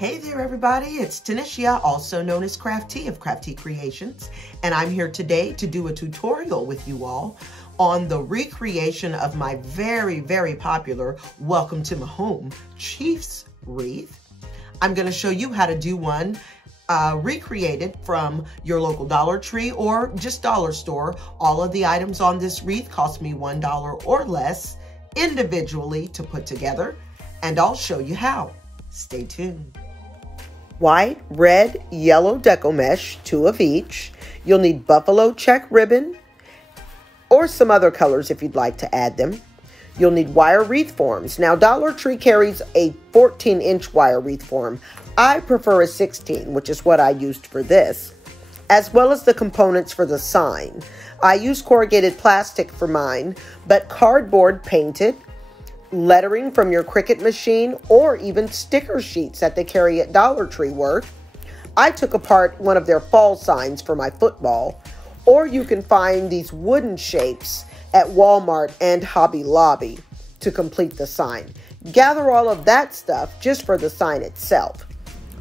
Hey there everybody, it's Tanisha, also known as Crafty of Crafty Creations, and I'm here today to do a tutorial with you all on the recreation of my very, very popular Welcome to Mahome Chiefs wreath. I'm going to show you how to do one recreated from your local Dollar Tree or just dollar store. All of the items on this wreath cost me $1 or less individually to put together, and I'll show you how. Stay tuned. White, red, yellow Deco Mesh, 2 of each. You'll need buffalo check ribbon or some other colors if you'd like to add them. You'll need wire wreath forms. Now, Dollar Tree carries a 14-inch wire wreath form. I prefer a 16, which is what I used for this, as well as the components for the sign. I use corrugated plastic for mine, but cardboard painted, lettering from your Cricut machine, or even sticker sheets that they carry at Dollar Tree work. I took apart one of their fall signs for my football, or you can find these wooden shapes at Walmart and Hobby Lobby to complete the sign. Gather all of that stuff just for the sign itself.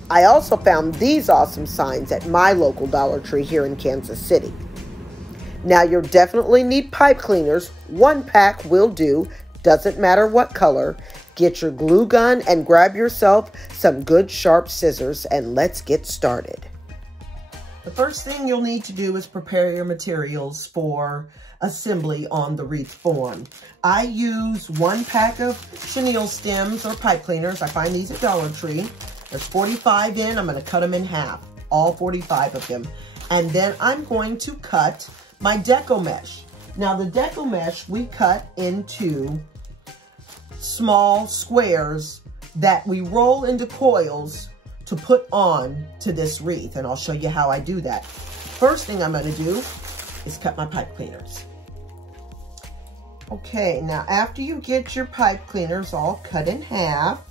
I also found these awesome signs at my local Dollar Tree here in Kansas City. Now, you'll definitely need pipe cleaners. 1 pack will do. Doesn't matter what color. Get your glue gun and grab yourself some good sharp scissors, and let's get started. The first thing you'll need to do is prepare your materials for assembly on the wreath form. I use 1 pack of chenille stems or pipe cleaners. I find these at Dollar Tree. There's 45 in. I'm going to cut them in half, all 45 of them. And then I'm going to cut my Deco Mesh. Now, the Deco Mesh we cut into small squares that we roll into coils to put on to this wreath, and I'll show you how I do that. First thing I'm going to do is cut my pipe cleaners. Okay, now after you get your pipe cleaners all cut in half,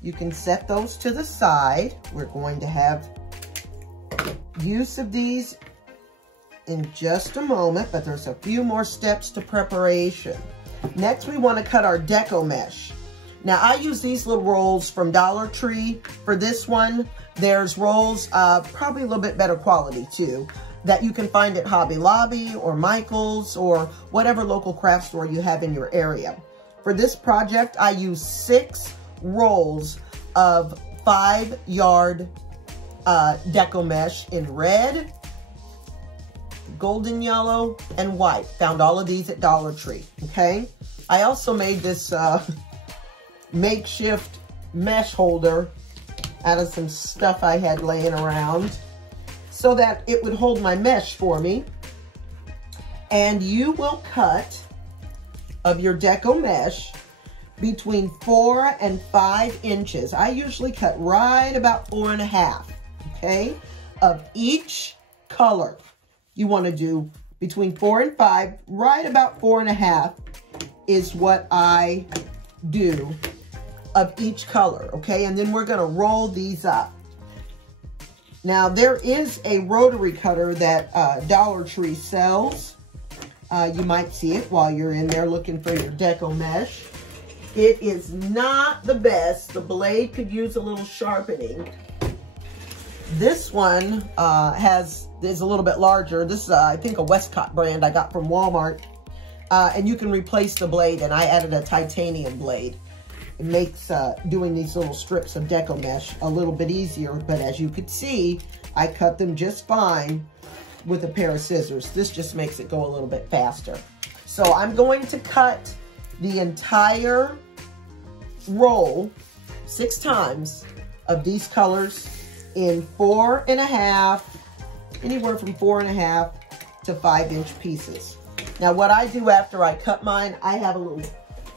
you can set those to the side. We're going to have use of these in just a moment, but there's a few more steps to preparation. Next, we want to cut our Deco Mesh. Now, I use these little rolls from Dollar Tree for this one. There's rolls, probably a little bit better quality too, that you can find at Hobby Lobby or Michael's or whatever local craft store you have in your area. For this project, I use 6 rolls of 5-yard Deco Mesh in red, golden yellow, and white. Found all of these at Dollar Tree, okay? I also made this makeshift mesh holder out of some stuff I had laying around so that it would hold my mesh for me. And you will cut of your Deco Mesh between 4 and 5 inches. I usually cut right about 4.5, okay, of each color. You want to do between 4 and 5, right about 4.5 is what I do of each color, okay? And then we're going to roll these up. Now, there is a rotary cutter that Dollar Tree sells. You might see it while you're in there looking for your Deco Mesh. It is not the best. The blade could use a little sharpening. This one is a little bit larger. This is, I think, a Westcott brand I got from Walmart. And you can replace the blade, and I added a titanium blade. It makes doing these little strips of Deco Mesh a little bit easier, but as you could see, I cut them just fine with a pair of scissors. This just makes it go a little bit faster. So I'm going to cut the entire roll 6 times of these colors in 4.5, anywhere from 4.5 to 5-inch pieces. Now, what I do after I cut mine, I have a little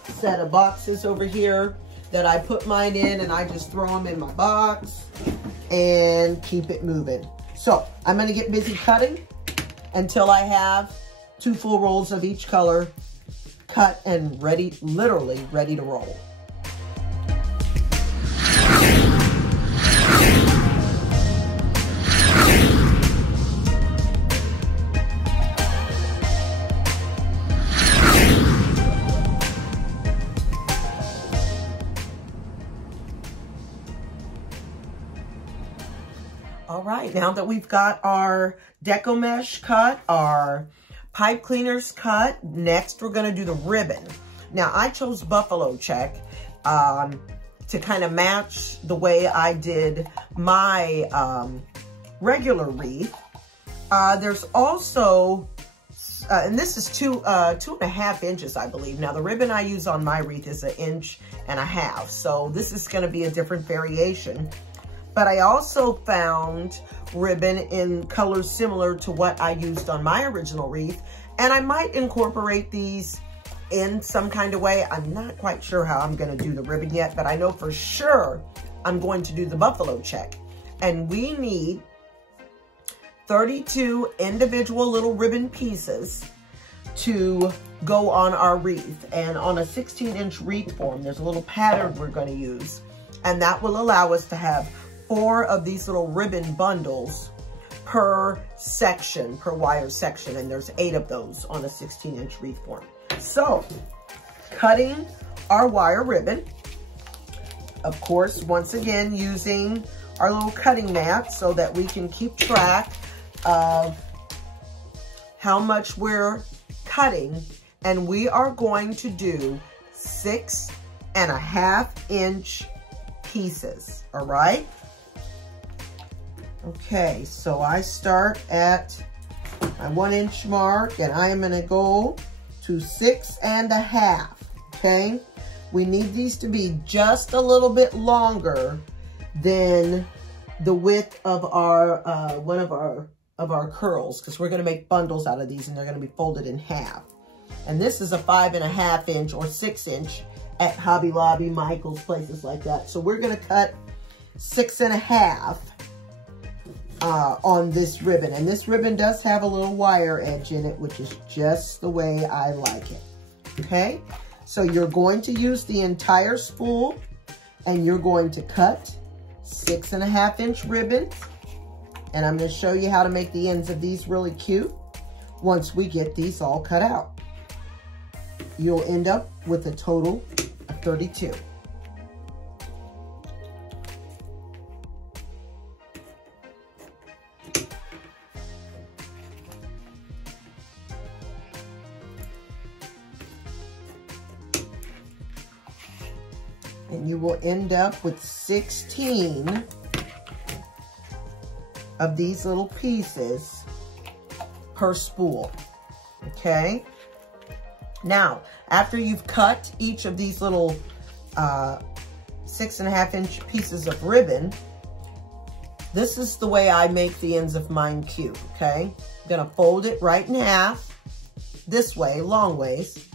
set of boxes over here that I put mine in, and I just throw them in my box and keep it moving. So I'm going to get busy cutting until I have 2 full rolls of each color cut and ready, literally ready to roll. All right, now that we've got our Deco Mesh cut, our pipe cleaners cut, next we're gonna do the ribbon. Now I chose buffalo check to kind of match the way I did my regular wreath. There's also, and this is 2.5 inches, I believe. Now the ribbon I use on my wreath is 1.5 inches. So this is gonna be a different variation. But I also found ribbon in colors similar to what I used on my original wreath. And I might incorporate these in some kind of way. I'm not quite sure how I'm gonna do the ribbon yet, but I know for sure I'm going to do the buffalo check. And we need 32 individual little ribbon pieces to go on our wreath. And on a 16-inch wreath form, there's a little pattern we're gonna use. And that will allow us to have 4 of these little ribbon bundles per section, per wire section, and there's 8 of those on a 16-inch wreath form. So, cutting our wire ribbon, of course, once again, using our little cutting mat so that we can keep track of how much we're cutting, and we are going to do 6.5 inch pieces, all right? Okay, so I start at my 1 inch mark and I am gonna go to 6.5, okay? We need these to be just a little bit longer than the width of our, one of our curls, because we're gonna make bundles out of these and they're gonna be folded in half. And this is a 5.5 inch or 6 inch at Hobby Lobby, Michael's, places like that. So we're gonna cut 6.5 on this ribbon. And this ribbon does have a little wire edge in it, which is just the way I like it, okay? So you're going to use the entire spool and you're going to cut 6.5 inch ribbons. And I'm gonna show you how to make the ends of these really cute once we get these all cut out. You'll end up with a total of 32. And you will end up with 16 of these little pieces per spool, okay? Now, after you've cut each of these little 6.5 inch pieces of ribbon, this is the way I make the ends of mine cute, okay? I'm gonna fold it right in half, this way, long ways,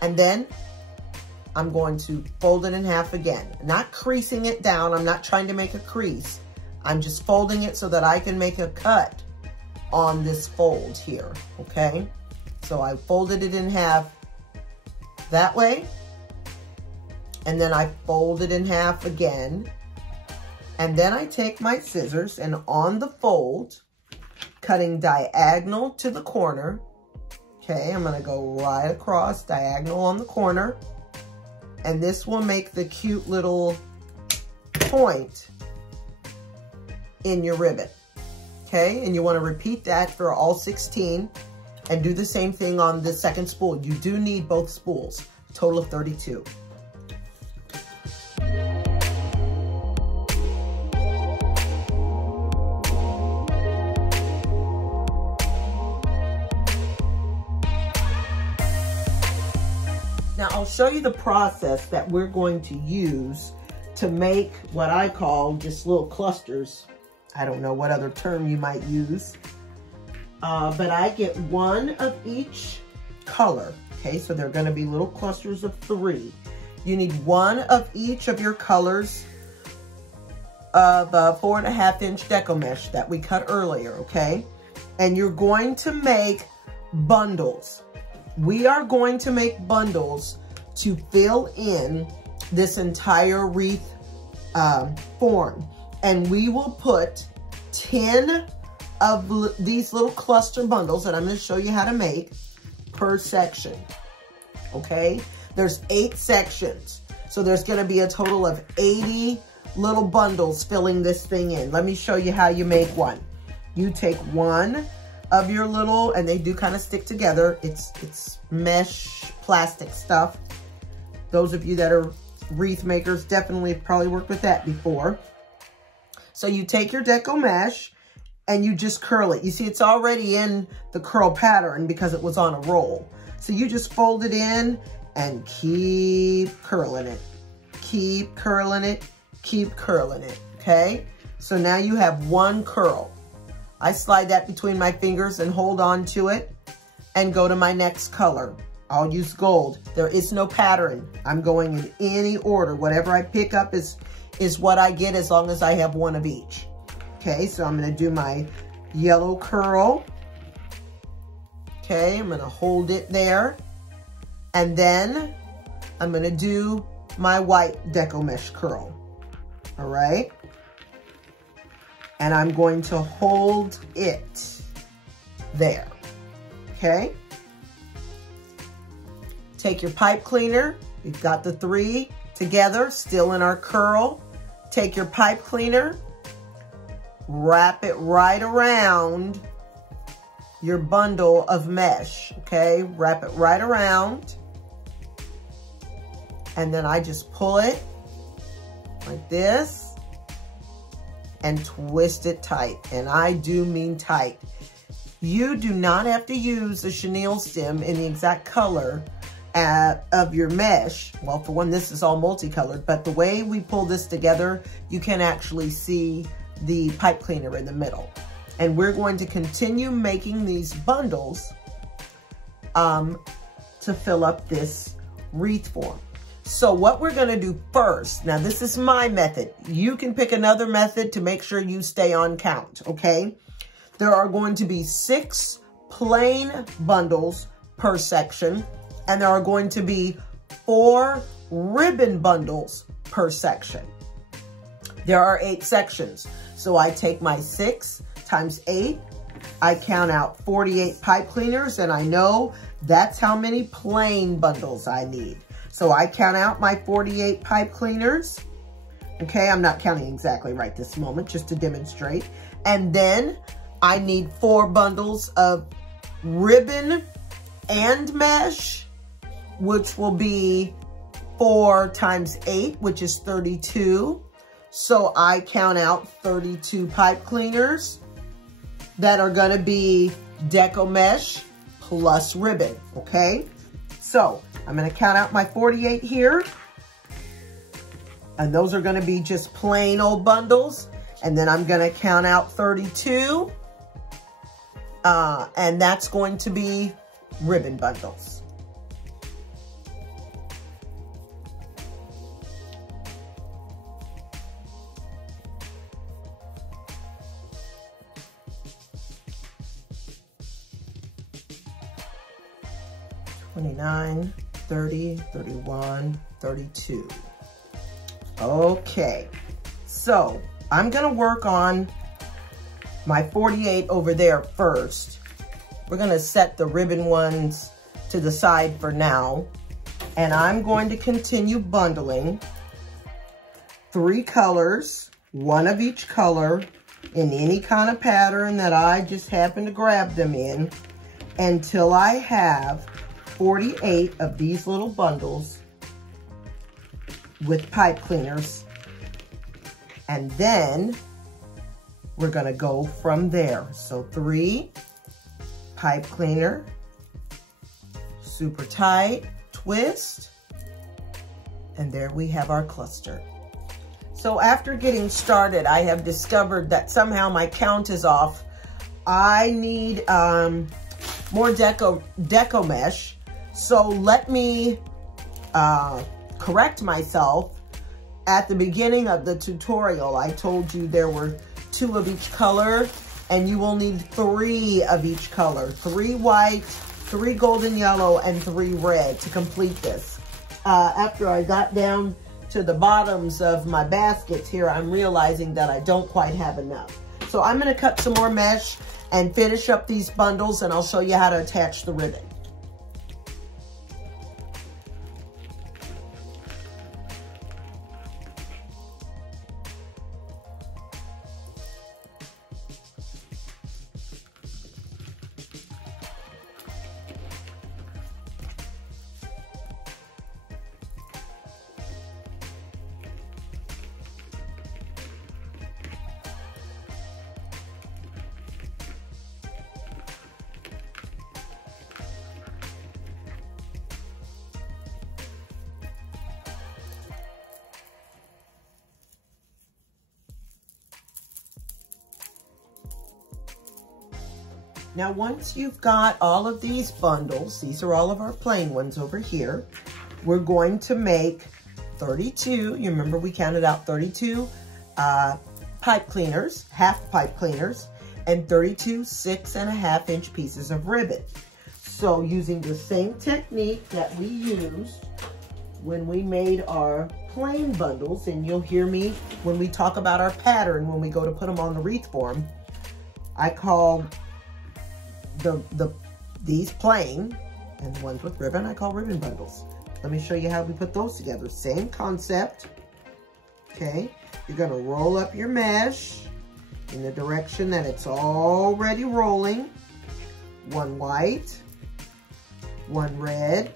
and then I'm going to fold it in half again. Not creasing it down, I'm not trying to make a crease. I'm just folding it so that I can make a cut on this fold here, okay? So I folded it in half that way, and then I fold it in half again, and then I take my scissors and on the fold, cutting diagonal to the corner, okay? I'm gonna go right across diagonal on the corner, and this will make the cute little point in your ribbon, okay? And you wanna repeat that for all 16 and do the same thing on the second spool. You do need both spools, total of 32. Now I'll show you the process that we're going to use to make what I call just little clusters. I don't know what other term you might use, but I get 1 of each color, okay? So they're gonna be little clusters of 3. You need 1 of each of your colors of 4.5 inch Deco Mesh that we cut earlier, okay? And you're going to make bundles. We are going to make bundles to fill in this entire wreath form. And we will put 10 of these little cluster bundles that I'm going to show you how to make per section, okay? There's 8 sections. So there's going to be a total of 80 little bundles filling this thing in. Let me show you how you make one. You take one of your little, and they do kind of stick together. It's mesh plastic stuff. Those of you that are wreath makers definitely have probably worked with that before. So you take your Deco Mesh and you just curl it. You see, it's already in the curl pattern because it was on a roll. So you just fold it in and keep curling it. Keep curling it, keep curling it, okay? So now you have one curl. I slide that between my fingers and hold on to it and go to my next color. I'll use gold. There is no pattern. I'm going in any order. Whatever I pick up is what I get as long as I have one of each. Okay, so I'm gonna do my yellow curl. Okay, I'm gonna hold it there. And then I'm gonna do my white Deco Mesh curl. All right? And I'm going to hold it there, okay? Take your pipe cleaner. We've got the three together, still in our curl. Take your pipe cleaner, wrap it right around your bundle of mesh, okay? Wrap it right around. And then I just pull it like this and twist it tight. And I do mean tight. You do not have to use the chenille stem in the exact color of your mesh. Well, for one, this is all multicolored, but the way we pull this together, you can actually see the pipe cleaner in the middle. And we're going to continue making these bundles to fill up this wreath form. So what we're gonna do first, now this is my method. You can pick another method to make sure you stay on count, okay? There are going to be 6 plain bundles per section, and there are going to be 4 ribbon bundles per section. There are 8 sections. So I take my 6 times 8, I count out 48 pipe cleaners, and I know that's how many plain bundles I need. So I count out my 48 pipe cleaners. Okay, I'm not counting exactly right this moment, just to demonstrate. And then I need 4 bundles of ribbon and mesh, which will be 4 times 8, which is 32. So I count out 32 pipe cleaners that are gonna be Deco Mesh plus ribbon, okay? So I'm gonna count out my 48 here. And those are gonna be just plain old bundles. And then I'm gonna count out 32. And that's going to be ribbon bundles. $29, $30, $31, $32. Okay, so I'm gonna work on my 48 over there first. We're gonna set the ribbon ones to the side for now. And I'm going to continue bundling 3 colors, 1 of each color, in any kind of pattern that I just happen to grab them in, until I have 48 of these little bundles with pipe cleaners. And then we're gonna go from there. So 3, pipe cleaner, super tight, twist, and there we have our cluster. So after getting started, I have discovered that somehow my count is off. I need more Deco Mesh. So let me correct myself. At the beginning of the tutorial, I told you there were 2 of each color, and you will need 3 of each color. 3 white, 3 golden yellow, and 3 red to complete this. After I got down to the bottoms of my baskets here, I'm realizing that I don't quite have enough. So I'm gonna cut some more mesh and finish up these bundles, and I'll show you how to attach the ribbon. Now, once you've got all of these bundles, these are all of our plain ones over here, we're going to make 32, you remember we counted out 32 pipe cleaners, half pipe cleaners, and 32 6.5-inch pieces of ribbon. So using the same technique that we used when we made our plain bundles, and you'll hear me when we talk about our pattern, when we go to put them on the wreath form, I call these plain, and the ones with ribbon, I call ribbon bundles. Let me show you how we put those together. Same concept, okay? You're gonna roll up your mesh in the direction that it's already rolling. One white, one red,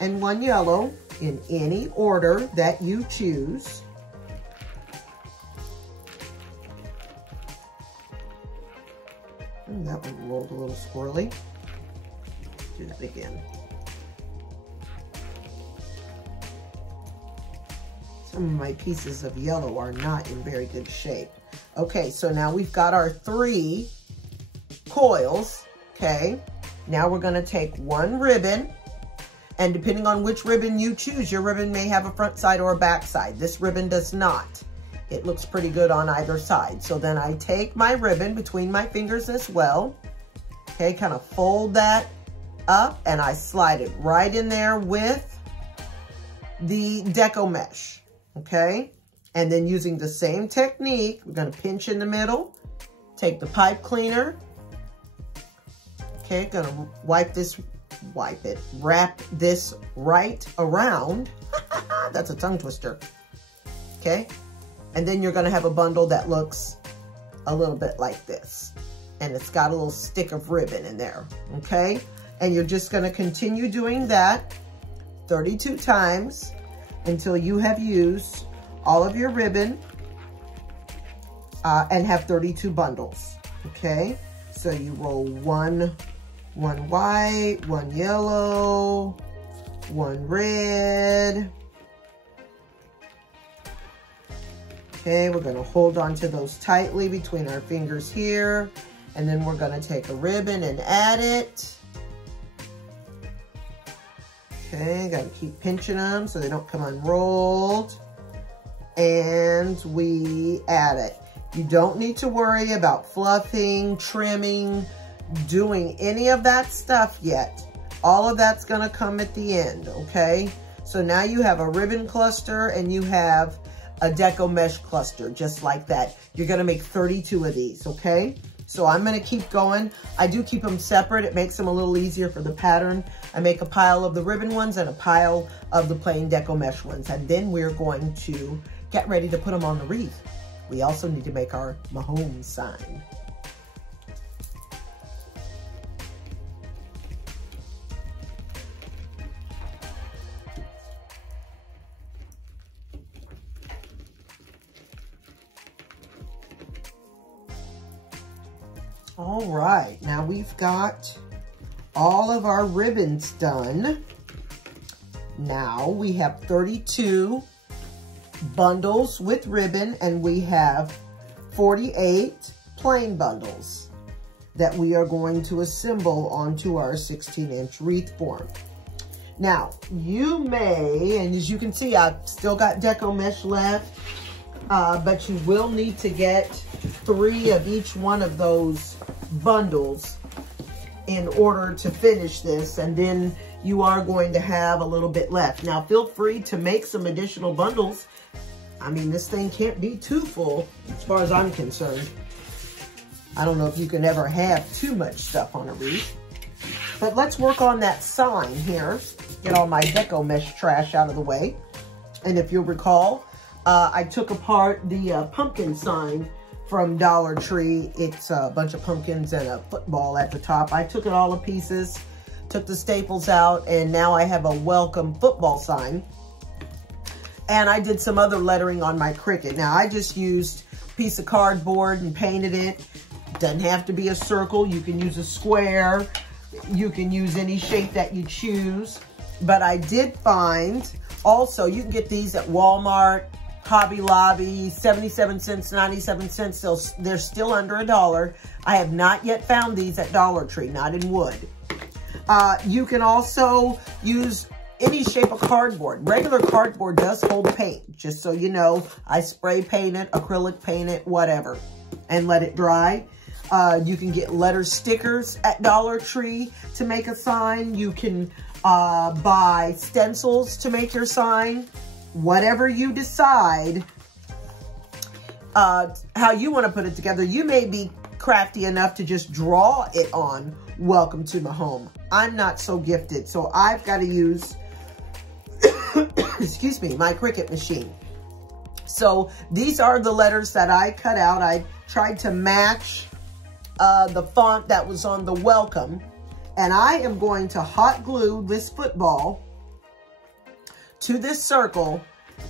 and one yellow in any order that you choose. And that one rolled a little squirrely. Do that again. Some of my pieces of yellow are not in very good shape. Okay, so now we've got our 3 coils, okay? Now we're gonna take one ribbon, and depending on which ribbon you choose, your ribbon may have a front side or a back side. This ribbon does not. It looks pretty good on either side. So then I take my ribbon between my fingers as well. Okay, kind of fold that up and I slide it right in there with the Deco Mesh, okay? And then using the same technique, we're gonna pinch in the middle, take the pipe cleaner, okay, gonna wrap this right around. That's a tongue twister, okay? And then you're gonna have a bundle that looks a little bit like this. And it's got a little stick of ribbon in there, okay? And you're just gonna continue doing that 32 times until you have used all of your ribbon and have 32 bundles, okay? So you roll one white, one yellow, one red. Okay, we're gonna hold on to those tightly between our fingers here, and then we're gonna take a ribbon and add it. Okay, gotta keep pinching them so they don't come unrolled. And we add it. You don't need to worry about fluffing, trimming, doing any of that stuff yet. All of that's gonna come at the end, okay? So now you have a ribbon cluster and you have a Deco Mesh cluster, just like that. You're gonna make 32 of these, okay? So I'm gonna keep going. I do keep them separate. It makes them a little easier for the pattern. I make a pile of the ribbon ones and a pile of the plain Deco Mesh ones. And then we're going to get ready to put them on the wreath. We also need to make our Mahome sign. All right, now we've got all of our ribbons done. Now we have 32 bundles with ribbon and we have 48 plain bundles that we are going to assemble onto our 16-inch wreath form. Now, you may, and as you can see, I've still got Deco Mesh left, but you will need to get 3 of each one of those bundles in order to finish this, and then you are going to have a little bit left. Now, feel free to make some additional bundles. I mean, this thing can't be too full as far as I'm concerned. I don't know if you can ever have too much stuff on a wreath. But let's work on that sign here. Get all my Deco Mesh trash out of the way. And if you'll recall, I took apart the pumpkin sign from Dollar Tree. It's a bunch of pumpkins and a football at the top. I took it all to pieces, took the staples out, and now I have a welcome football sign. And I did some other lettering on my Cricut. Now, I just used a piece of cardboard and painted it. Doesn't have to be a circle. You can use a square. You can use any shape that you choose. But I did find, also, you can get these at Walmart, Hobby Lobby, 77 cents, 97 cents. They're still under $1. I have not yet found these at Dollar Tree, not in wood. You can also use any shape of cardboard. Regular cardboard does hold paint, just so you know. I spray paint it, acrylic paint it, whatever, and let it dry. You can get letter stickers at Dollar Tree to make a sign. You can buy stencils to make your sign. Whatever you decide how you want to put it together. You may be crafty enough to just draw it on Welcome to Mahome. I'm not so gifted, so I've got to use, excuse me, my Cricut machine. So these are the letters that I cut out. I tried to match the font that was on the welcome. And I am going to hot glue this football to this circle,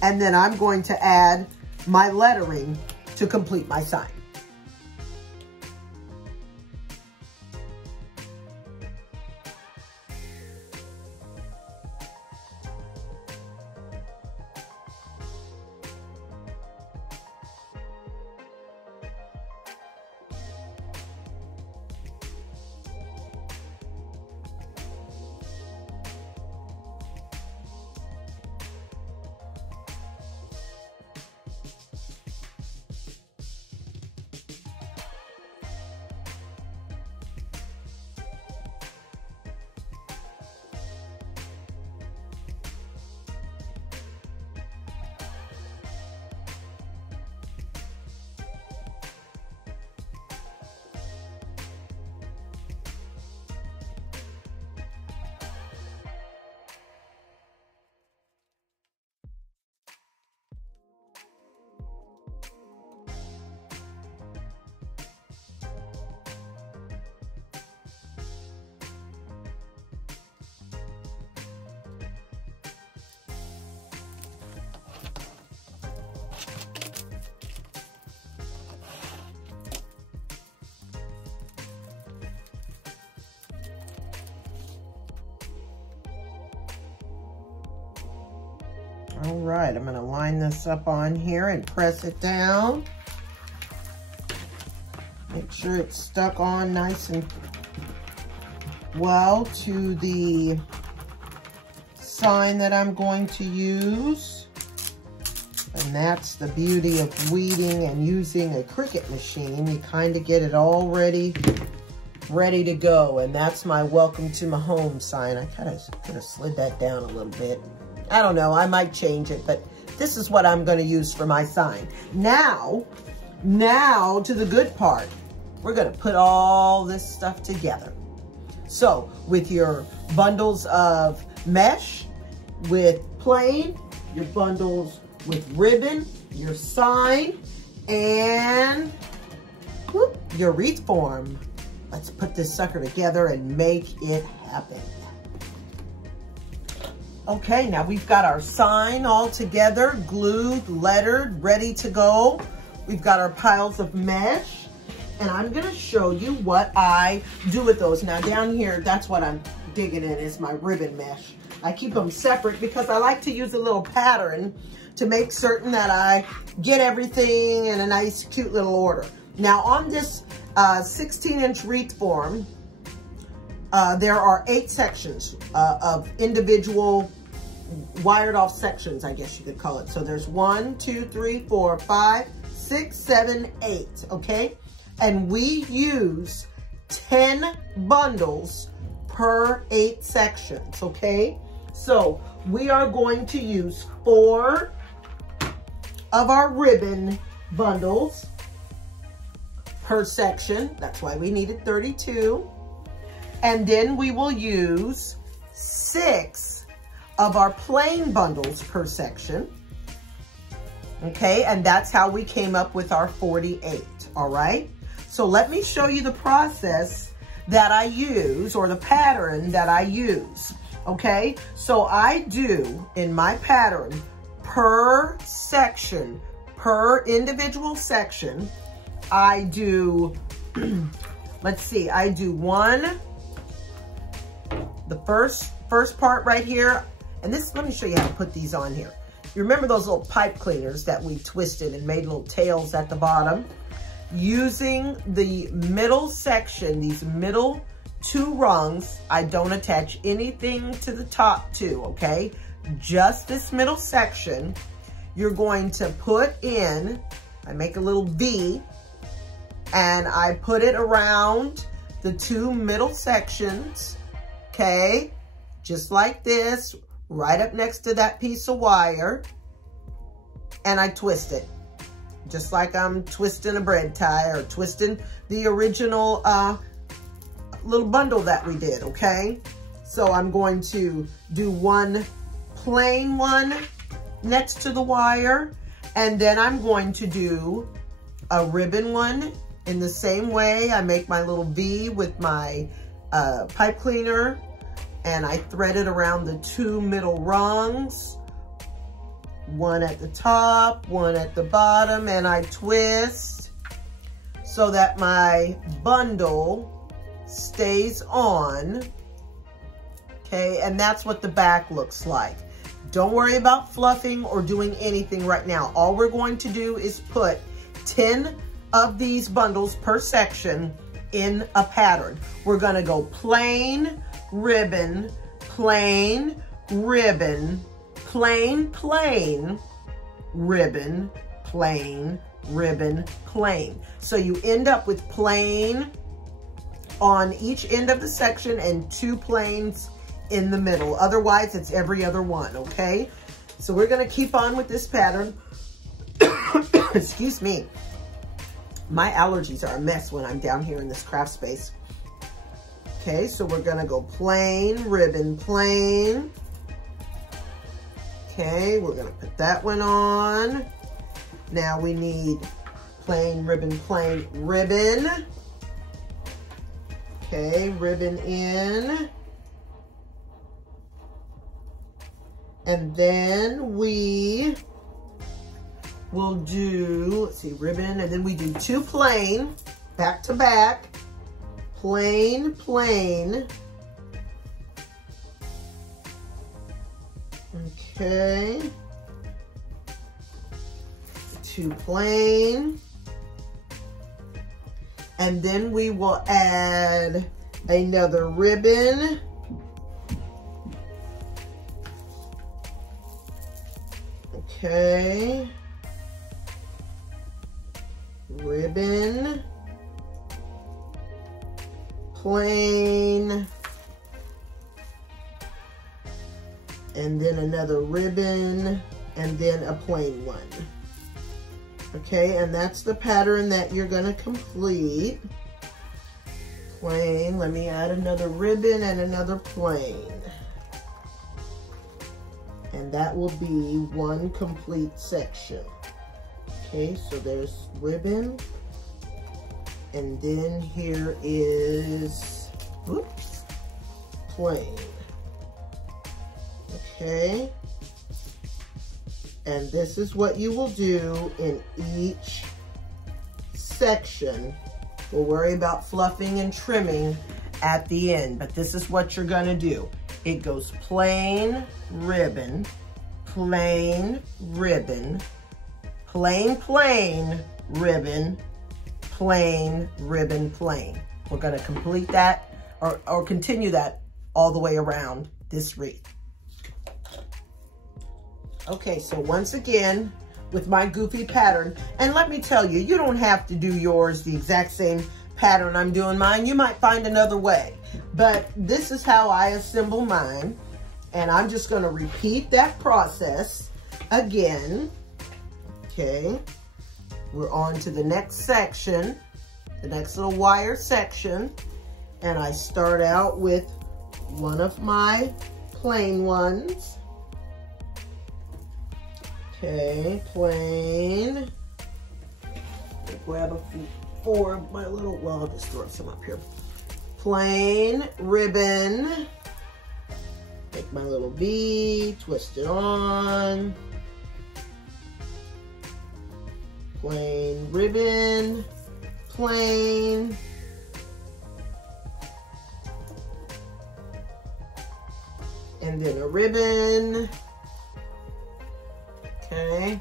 and then I'm going to add my lettering to complete my sign. All right, I'm gonna line this up on here and press it down. Make sure it's stuck on nice and well to the sign that I'm going to use. And that's the beauty of weeding and using a Cricut machine. You kind of get it all ready to go. And that's my Welcome to Mahome sign. I kind of could have slid that down a little bit. I don't know, I might change it, but this is what I'm going to use for my sign. Now to the good part. We're going to put all this stuff together. So with your bundles of mesh, with plain, your bundles with ribbon, your sign, and whoop, your wreath form. Let's put this sucker together and make it happen. Okay, now we've got our sign all together, glued, lettered, ready to go. We've got our piles of mesh, and I'm gonna show you what I do with those. Now down here, that's what I'm digging in, is my ribbon mesh. I keep them separate because I like to use a little pattern to make certain that I get everything in a nice, cute little order. Now on this 16-inch wreath form, there are 8 sections of individual wired off sections, I guess you could call it. So there's 1, 2, 3, 4, 5, 6, 7, 8, okay? And we use 10 bundles per 8 sections, okay? So we are going to use 4 of our ribbon bundles per section. That's why we needed 32. And then we will use 6 of our plain bundles per section. Okay, and that's how we came up with our 48, all right? So let me show you the process that I use, or the pattern that I use, okay? So I do, in my pattern, per section, per individual section, I do, let's see, I do the first part right here, and this, let me show you how to put these on here. You remember those little pipe cleaners that we twisted and made little tails at the bottom? Using the middle section, these middle 2 rungs, I don't attach anything to the top 2, okay? Just this middle section, you're going to put in, I make a little V, and I put it around the 2 middle sections, okay? Just like this, right up next to that piece of wire, and I twist it. Just like I'm twisting a bread tie or twisting the original little bundle that we did, okay? So I'm going to do one plain one next to the wire, and then I'm going to do a ribbon one in the same way. I make my little V with my pipe cleaner, and I thread it around the 2 middle rungs, one at the top, one at the bottom, and I twist so that my bundle stays on, okay? And that's what the back looks like. Don't worry about fluffing or doing anything right now. All we're going to do is put 10 of these bundles per section in a pattern. We're gonna go plain, ribbon, plain, ribbon, plain, plain, ribbon, plain, ribbon, plain. So you end up with plain on each end of the section and 2 plains in the middle. Otherwise, it's every other one, okay? So we're gonna keep on with this pattern. Excuse me. My allergies are a mess when I'm down here in this craft space. Okay, so we're gonna go plain, ribbon, plain. Okay, we're gonna put that one on. Now we need plain, ribbon, plain, ribbon. Okay, ribbon in. And then we will do, let's see, ribbon, and then we do 2 plain, back to back, plain, plain. Okay. 2 plain. And then we will add another ribbon. Okay. Ribbon. Plain. And then another ribbon, and then a plain one. Okay, and that's the pattern that you're gonna complete. Plain, let me add another ribbon and another plain. And that will be 1 complete section. Okay, so there's ribbon. And then here is, whoops, plain. Okay. And this is what you will do in each section. We'll worry about fluffing and trimming at the end, but this is what you're gonna do. It goes plain, ribbon, plain, ribbon, plain, plain, ribbon, plain, ribbon, plain. We're gonna complete that or continue that all the way around this wreath. Okay, so once again, with my goofy pattern, and let me tell you, you don't have to do yours the exact same pattern I'm doing mine. You might find another way, but this is how I assemble mine, and I'm just gonna repeat that process again. Okay, we're on to the next section, the next little wire section, and I start out with one of my plain ones. Okay, plain. Grab a few, 4 of my little, well, I'll just throw some up here. Plain, ribbon. Take my little V, twist it on. Plain, ribbon, plain. And then a ribbon. okay?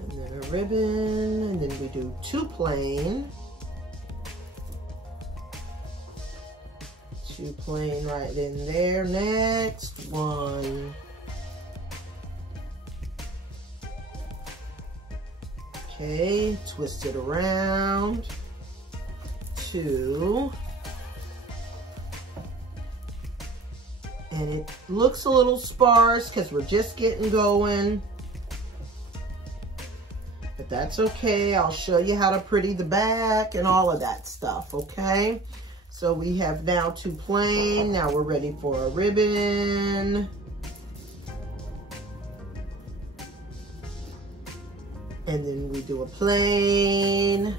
And then a ribbon, and then we do 2 plain. 2 plain right in there. Next, 1. Okay, twist it around. 2. And it looks a little sparse because we're just getting going. But that's okay. I'll show you how to pretty the back and all of that stuff, okay? So we have now 2 plain. Now we're ready for a ribbon. And then we do a plain.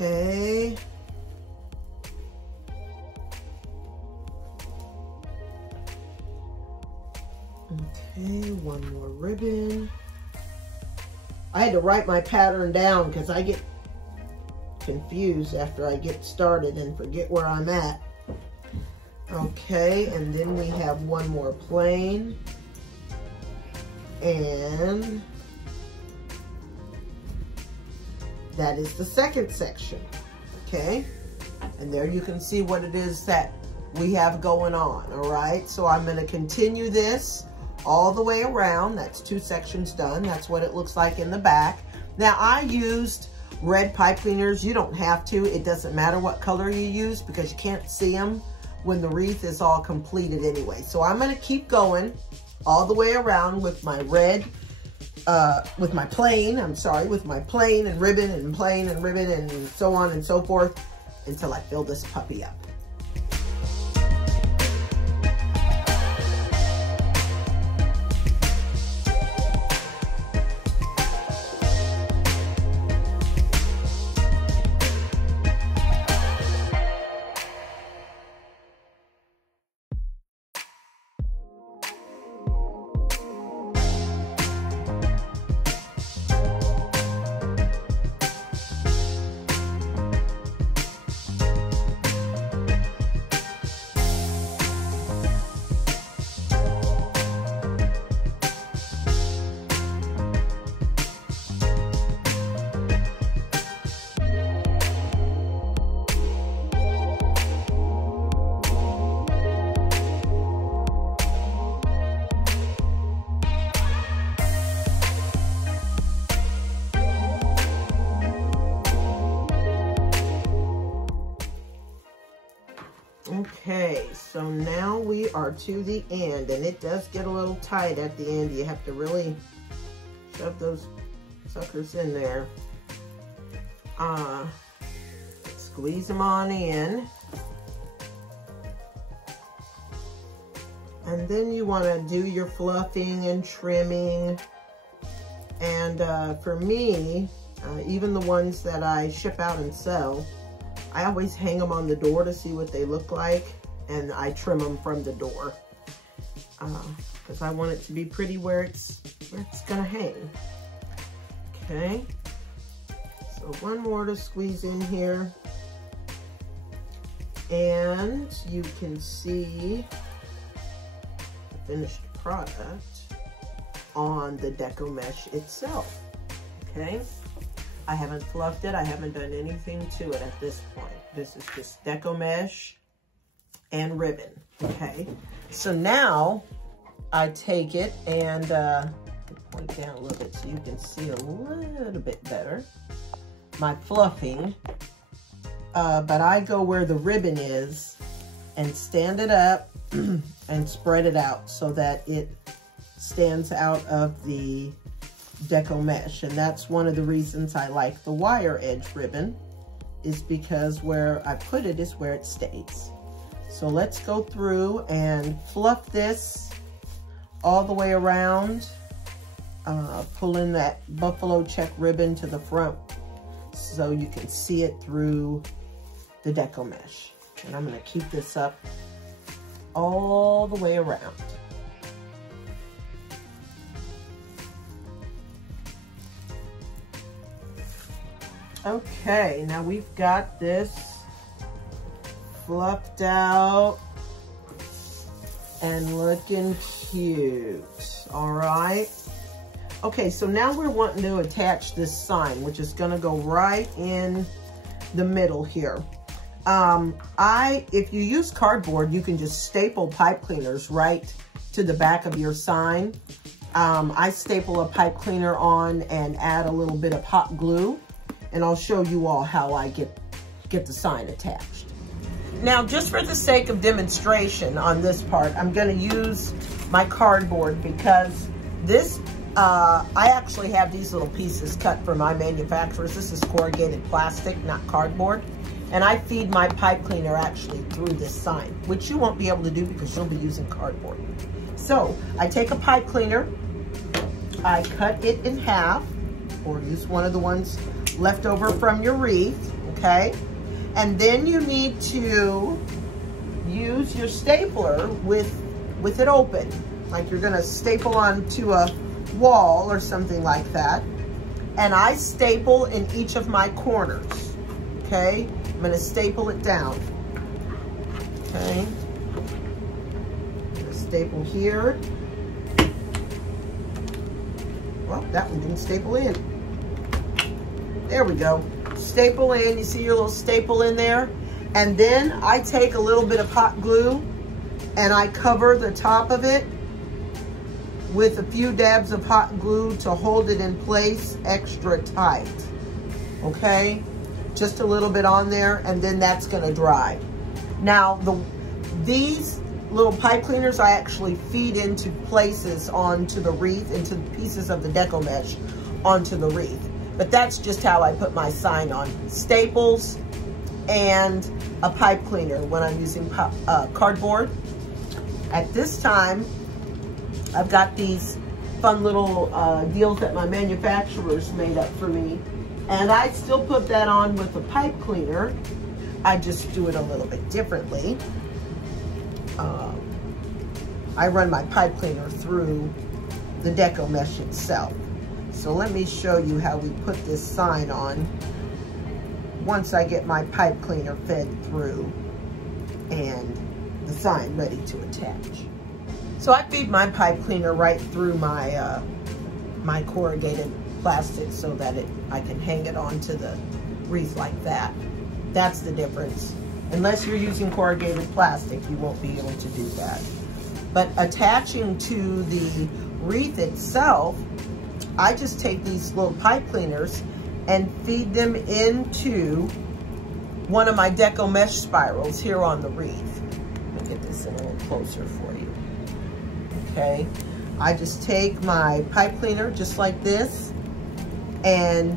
Okay. Okay, 1 more ribbon. I had to write my pattern down because I get confused after I get started and forget where I'm at. Okay, and then we have 1 more plain. And that is the second section, okay? And there you can see what it is that we have going on, all right? So I'm gonna continue this all the way around. That's 2 sections done. That's what it looks like in the back. Now I used red pipe cleaners. You don't have to. It doesn't matter what color you use because you can't see them when the wreath is all completed anyway. So I'm gonna keep going all the way around with my red, with my plain and ribbon and plain and ribbon and so on and so forth until I fill this puppy up. Okay, so now we are to the end, and it does get a little tight at the end. You have to really shove those suckers in there. Squeeze them on in. And then you want to do your fluffing and trimming. And for me, even the ones that I ship out and sell, I always hang them on the door to see what they look like, and I trim them from the door because I want it to be pretty where it's gonna hang. Okay, so 1 more to squeeze in here, and you can see the finished product on the Deco Mesh itself. Okay. I haven't fluffed it. I haven't done anything to it at this point. This is just Deco Mesh and ribbon, okay? So now I take it and point down a little bit so you can see a little bit better. My fluffing, but I go where the ribbon is and stand it up and spread it out so that it stands out of the Deco Mesh. And that's one of the reasons I like the wire edge ribbon, is because where I put it is where it stays. So let's go through and fluff this all the way around. Pull in that buffalo check ribbon to the front so you can see it through the Deco Mesh. And I'm going to keep this up all the way around. Okay, now we've got this fluffed out and looking cute. All right. Okay, so now we're wanting to attach this sign, which is going to go right in the middle here. If you use cardboard, you can just staple pipe cleaners right to the back of your sign. I staple a pipe cleaner on and add a little bit of hot glue, and I'll show you all how I get the sign attached. Now, just for the sake of demonstration on this part, I'm going to use my cardboard because this, I actually have these little pieces cut for my manufacturers. This is corrugated plastic, not cardboard. And I feed my pipe cleaner actually through this sign, which you won't be able to do because you'll be using cardboard. So I take a pipe cleaner, I cut it in half, or use one of the ones left over from your wreath, okay? And then you need to use your stapler with it open, like you're gonna staple onto a wall or something like that. And I staple in each of my corners, okay? I'm gonna staple it down, okay? I'm gonna staple here. Well, that one didn't staple in. There we go. Staple in, you see your little staple in there? And then I take a little bit of hot glue and I cover the top of it with a few dabs of hot glue to hold it in place extra tight, okay? Just a little bit on there, and then that's gonna dry. Now, these little pipe cleaners I actually feed into places onto the wreath, into pieces of the Deco Mesh onto the wreath. But that's just how I put my sign on. Staples and a pipe cleaner when I'm using cardboard. At this time, I've got these fun little deals that my manufacturers made up for me. And I still put that on with a pipe cleaner. I just do it a little bit differently. I run my pipe cleaner through the Deco Mesh itself. So let me show you how we put this sign on once I get my pipe cleaner fed through and the sign ready to attach. So I feed my pipe cleaner right through my my corrugated plastic so that I can hang it onto the wreath like that. That's the difference. Unless you're using corrugated plastic, you won't be able to do that. But attaching to the wreath itself, I just take these little pipe cleaners and feed them into one of my Deco Mesh spirals here on the wreath. Let me get this in a little closer for you. Okay, I just take my pipe cleaner just like this and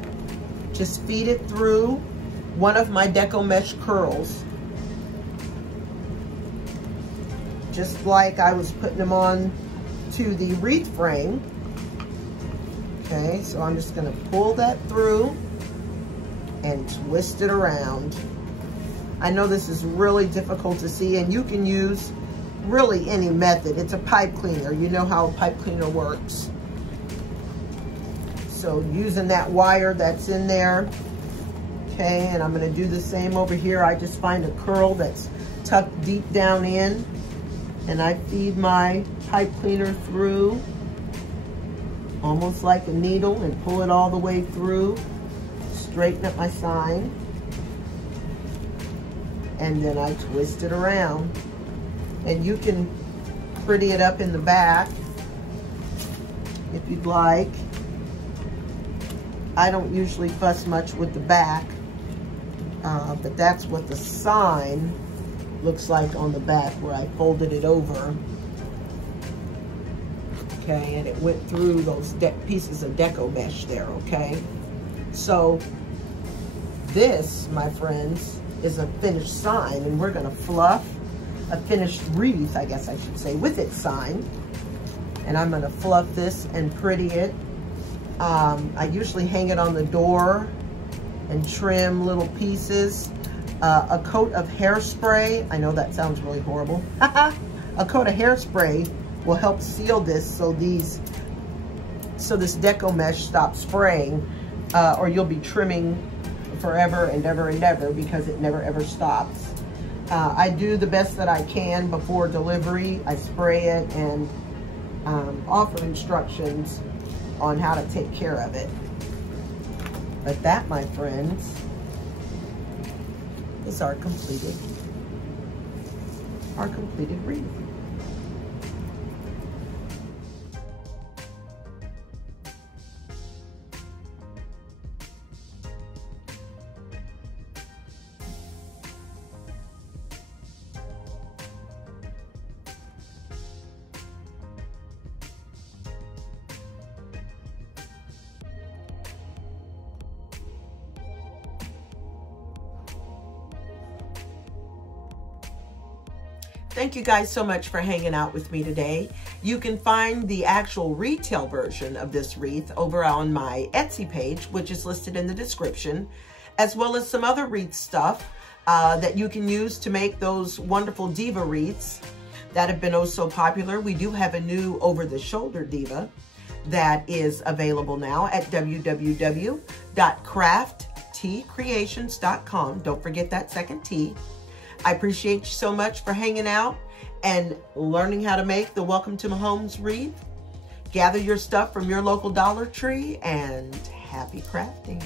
just feed it through one of my Deco Mesh curls, just like I was putting them on to the wreath frame. Okay, so I'm just gonna pull that through and twist it around. I know this is really difficult to see, and you can use really any method. It's a pipe cleaner. You know how a pipe cleaner works. So using that wire that's in there, okay, and I'm gonna do the same over here. I just find a curl that's tucked deep down in, and I feed my pipe cleaner through, almost like a needle, and pull it all the way through, straighten up my sign, and then I twist it around. And you can pretty it up in the back if you'd like. I don't usually fuss much with the back, but that's what the sign looks like on the back where I folded it over. Okay, and it went through those pieces of Deco Mesh there, okay? So this, my friends, is a finished sign, and we're gonna fluff a finished wreath, I guess I should say, with its sign. And I'm gonna fluff this and pretty it. I usually hang it on the door and trim little pieces. A coat of hairspray, I know that sounds really horrible. A coat of hairspray will help seal this so this Deco Mesh stops spraying, or you'll be trimming forever and ever and ever because it never ever stops. I do the best that I can before delivery. I spray it and offer instructions on how to take care of it. But that, my friends, is our completed wreath. Thank you guys so much for hanging out with me today. You can find the actual retail version of this wreath over on my Etsy page, which is listed in the description, as well as some other wreath stuff that you can use to make those wonderful diva wreaths that have been oh so popular. We do have a new over-the-shoulder diva that is available now at www.crafttcreations.com. Don't forget that second T. I appreciate you so much for hanging out and learning how to make the Welcome to Mahome's wreath. Gather your stuff from your local Dollar Tree and happy crafting.